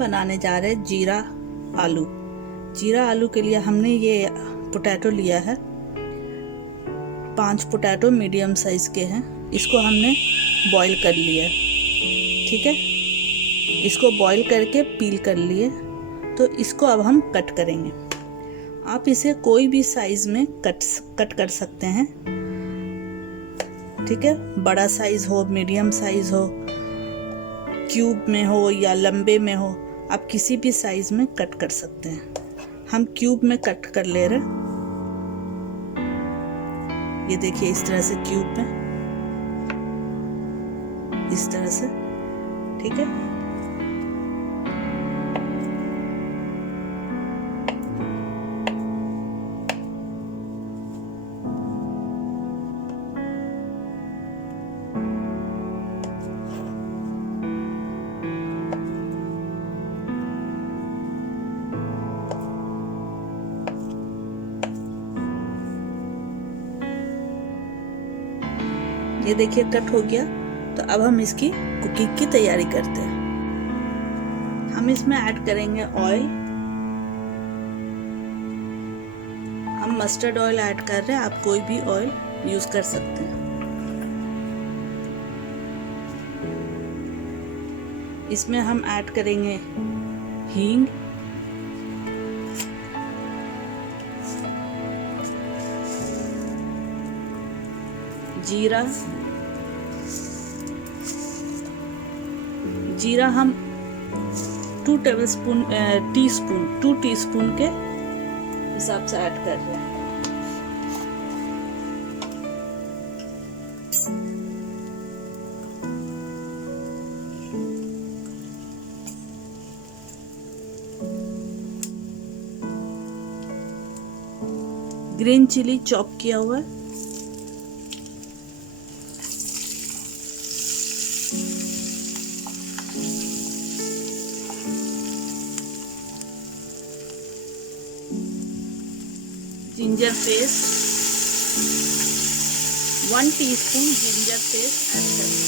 बनाने जा रहे हैं जीरा आलू। जीरा आलू के लिए हमने ये पोटैटो लिया है, 5 पोटैटो मीडियम साइज के हैं। इसको हमने बॉईल कर लिया, ठीक है। इसको बॉईल करके पील कर लिए, तो इसको अब हम कट करेंगे। आप इसे कोई भी साइज में कट कर सकते हैं, ठीक है। बड़ा साइज हो, मीडियम साइज हो, क्यूब में हो या लंबे में हो, आप किसी भी साइज में कट कर सकते हैं। हम क्यूब में कट कर ले रहे। ये देखिए इस तरह से क्यूब में, इस तरह से, ठीक है। ये देखिए कट हो गया। तो अब हम इसकी कुकिंग की तैयारी करते हैं। हम इसमें ऐड करेंगे ऑयल। हम मस्टर्ड ऑयल ऐड कर रहे हैं, आप कोई भी ऑयल यूज कर सकते हैं। इसमें हम ऐड करेंगे हींग, जीरा। जीरा हम 2 टीस्पून के हिसाब से ऐड कर रहे हैं। ग्रीन चिली चॉप किया हुआ है, ginger paste, 1 teaspoon ginger paste add करें।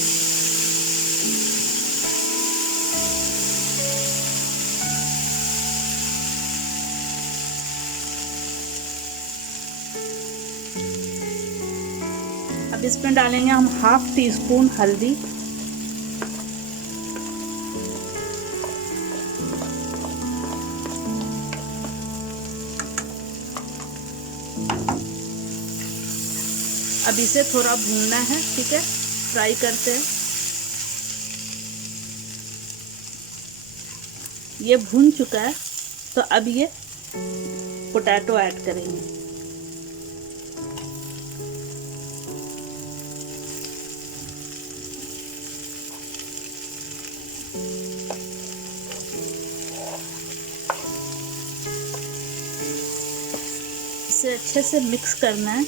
अब इसमें डालेंगे हम 1/2 टीस्पून हल्दी, अब इसे थोड़ा भूनना है, ठीक है, फ्राई करते हैं। ये भून चुका है, तो अब ये पोटैटो ऐड करेंगे। इसे अच्छे से मिक्स करना है।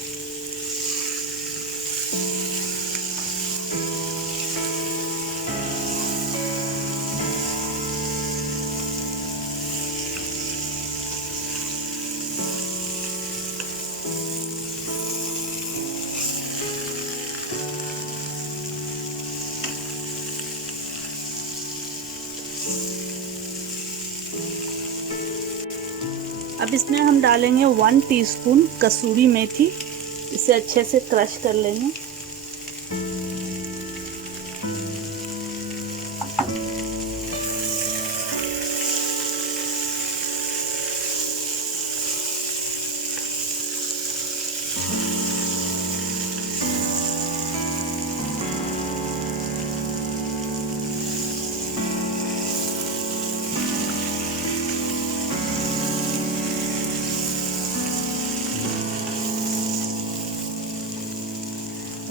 अब इसमें हम डालेंगे 1 टीस्पून कसूरी मेथी। इसे अच्छे से क्रश कर लेंगे।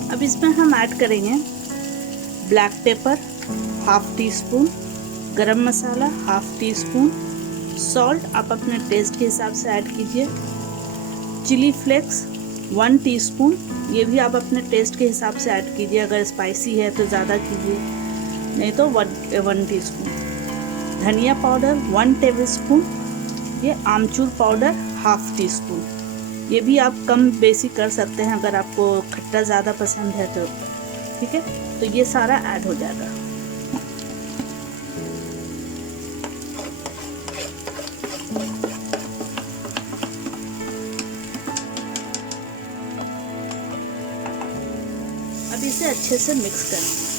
अब इसमें हम ऐड करेंगे ब्लैक पेपर 1/2 टीस्पून, गरम मसाला 1/2 टीस्पून, सॉल्ट आप अपने टेस्ट के हिसाब से ऐड कीजिए, चिली फ्लेक्स 1 टीस्पून, ये भी आप अपने टेस्ट के हिसाब से ऐड कीजिए। अगर स्पाइसी है तो ज़्यादा कीजिए, नहीं तो 1 टीस्पून। धनिया पाउडर 1 टेबलस्पून, ये आमचूर पाउडर 1/2 टीस्पून। ये भी आप कम बेसी कर सकते हैं अगर आपको खट्टा ज़्यादा पसंद है तो, ठीक है। तो ये सारा ऐड हो जाएगा। अब इसे अच्छे से मिक्स करना है।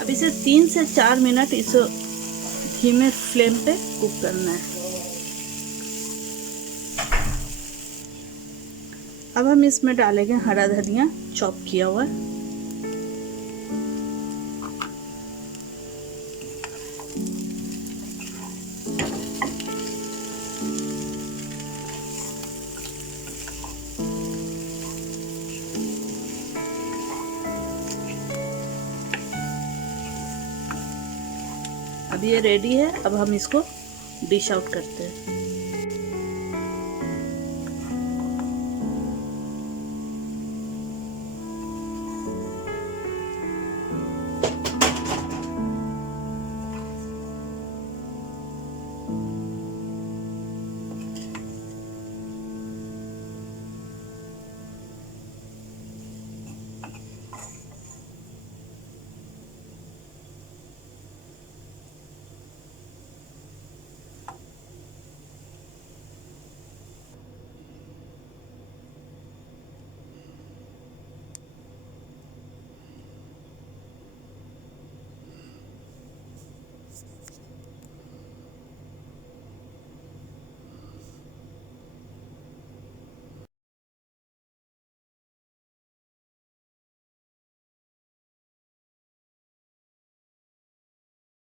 अब इसे 3 से 4 मिनट इस धीमे फ्लेम पे कुक करना है। अब हम इसमें डालेंगे हरा धनिया चॉप किया हुआ। अब ये रेडी है। अब हम इसको डिश आउट करते हैं।